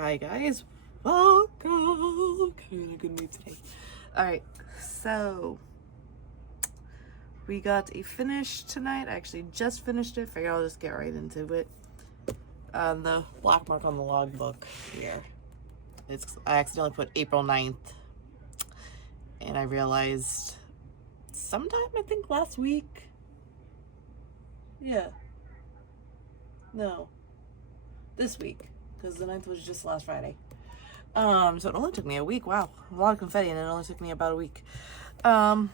Hi guys, welcome. I'm in a good mood today. Alright, so we got a finish tonight. I actually just finished it. Figured I'll just get right into it. The black mark on the logbook here. I accidentally put April 9th. And I realized sometime, I think last week. Yeah. No. This week. Because the 9th was just last Friday. So it only took me a week. Wow. A lot of confetti, and it only took me about a week. I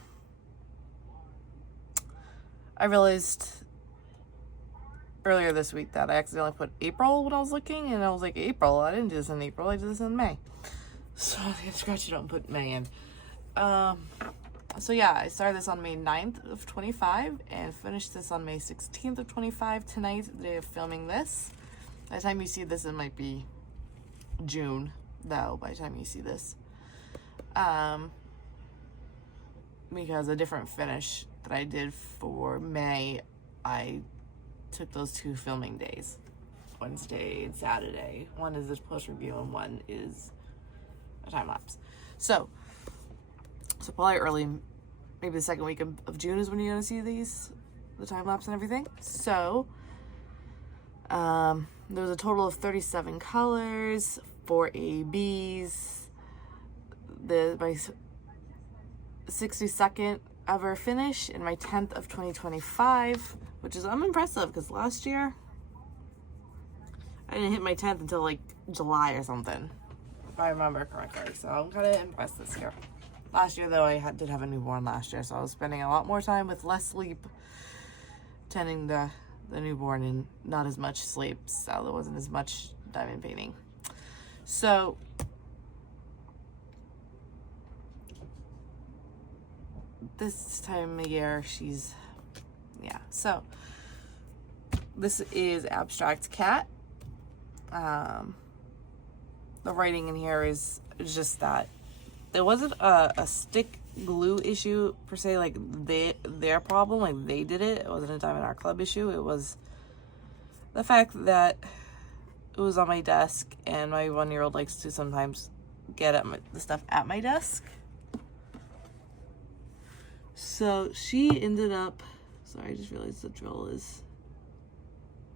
realized earlier this week that I accidentally put April when I was looking, and I was like, April? I didn't do this in April. I did this in May. So I had to scratch it out and put May in. So yeah, I started this on May 9th of 25 and finished this on May 16th of 25 tonight, the day of filming this. By the time you see this, it might be June, though, by the time you see this. Because a different finish that I did for May, I took those two filming days, Wednesday and Saturday. One is a post review and one is a time lapse. So probably early, maybe the second week of June is when you're gonna see these, the time lapse and everything. So there was a total of 37 colors, 4 ABs. My 62nd ever finish and my 10th of 2025, which is impressive because last year I didn't hit my 10th until like July or something, if I remember correctly. So I'm kind of impressed this year. Last year though, I did have a newborn last year, so I was spending a lot more time with less sleep tending the newborn and not as much sleep, so there wasn't as much diamond painting. So this time of year, so this is Abstract Cat. The writing in here is just that there wasn't a stick glue issue per se, like their problem, like they did it. It wasn't a Diamond Art Club issue. It was the fact that it was on my desk and my 1-year-old likes to sometimes get at the stuff at my desk. So she ended up, sorry, I just realized the drill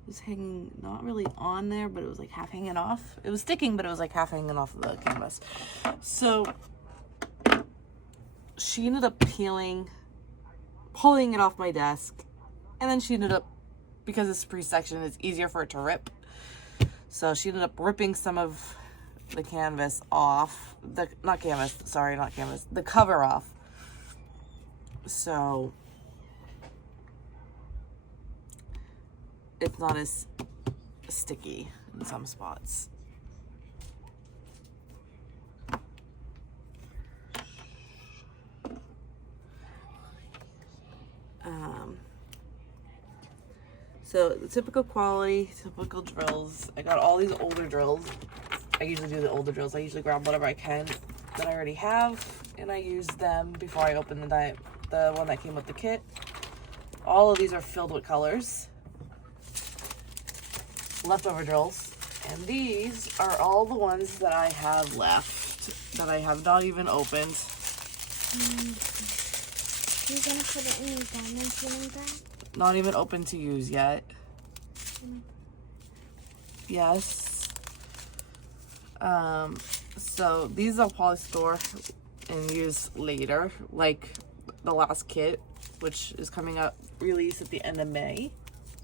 was hanging, not really on there, but it was like half hanging off. It was sticking, but it was like half hanging off the canvas. So she ended up pulling it off my desk, and then she ended up, because it's pre-section, it's easier for it to rip. So she ended up ripping some of the canvas off, the cover off. So it's not as sticky in some spots. So the typical quality, typical drills. I got all these older drills. I usually do the older drills. I usually grab whatever I can that I already have, and I use them before I open the one that came with the kit. All of these are filled with colors. Leftover drills. And these are all the ones that I have left that I have not even opened. You're gonna put it in your diamond painting bag? Not even open to use yet. Yes. So these I'll probably store and use later, like the last kit, which is coming up release at the end of May.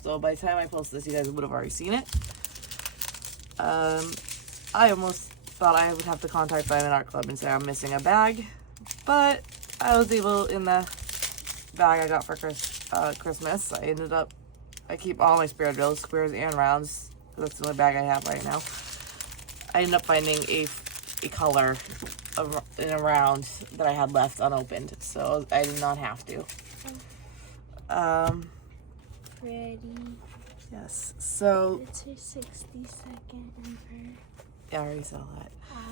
So by the time I post this, you guys would have already seen it. I almost thought I would have to contact Diamond Art Club and say I'm missing a bag, but I was able, in the bag I got for Christmas, I keep all my spare drills, squares and rounds. That's the only bag I have right now. I ended up finding a color in a round that I had left unopened, so I did not have to. Pretty. Yes, so It's her 62nd ever. yeah, I already saw that.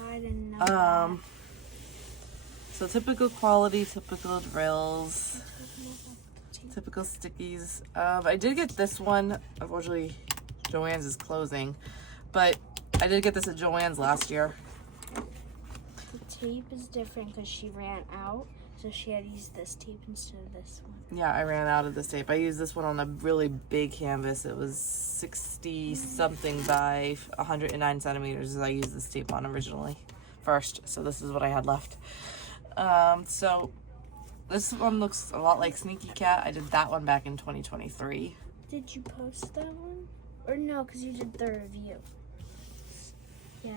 I didn't know. So typical quality, typical drills, typical stickies. I did get this one. Unfortunately, Joann's is closing, but I did get this at Joann's last year. The tape is different because she ran out, so she had to use this tape instead of this one. Yeah, I ran out of this tape. I used this one on a really big canvas. It was 60 something by 109 centimeters. I used this tape on originally first, so this is what I had left. So this one looks a lot like Sneaky Cat. I did that one back in 2023. Did you post that one? Or no, because you did the review. Yeah.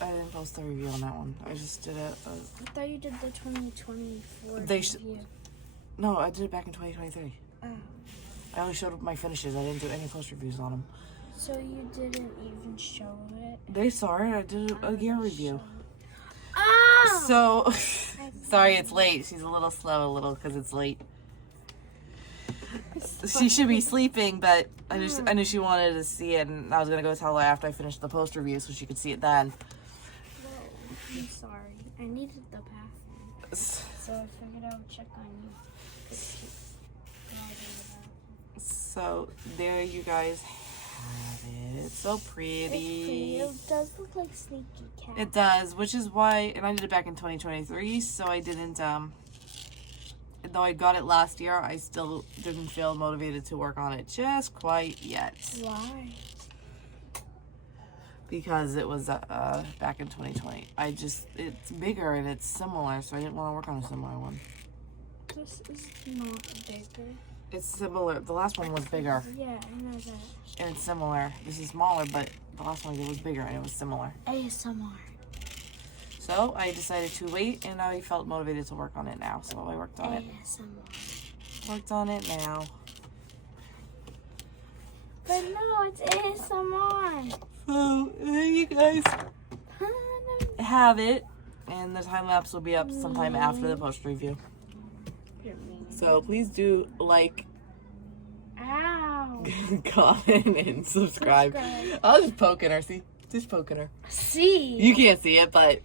I didn't post the review on that one. I just did it. I thought you did the 2024 They should- review. No, I did it back in 2023. Oh. I only showed my finishes. I didn't do any post reviews on them. So you didn't even show it? They saw it. I did a gear review. Oh! So, sorry it's late. She's a little slow, because it's late. She should be sleeping, but I knew she wanted to see it, and I was gonna go tell her after I finished the post review so she could see it then. Whoa, I'm sorry. I needed the bathroom. So I figured I would check on you. So there you guys have it. So It's pretty. pretty. It does look like Sneaky Cat. It does, which is why, and I did it back in 2023, so I didn't, though I got it last year, I still didn't feel motivated to work on it just quite yet. Why? Because it was back in 2020. It's bigger and it's similar, so I didn't want to work on a similar one. This is not bigger. It's similar. The last one was bigger, Yeah, I know that. and it's similar. This is smaller, but the last one I did was bigger, and it was similar. ASMR. So I decided to wait, and I felt motivated to work on it now, so I worked on it. ASMR. Worked on it now. But no, it's ASMR. So there you guys have it, and the time lapse will be up sometime after the post review. So please do like, Ow. comment, and subscribe. Subscribe. I was just poking her. See, just poking her. See. You can't see it, but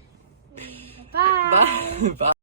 Bye. bye. Bye.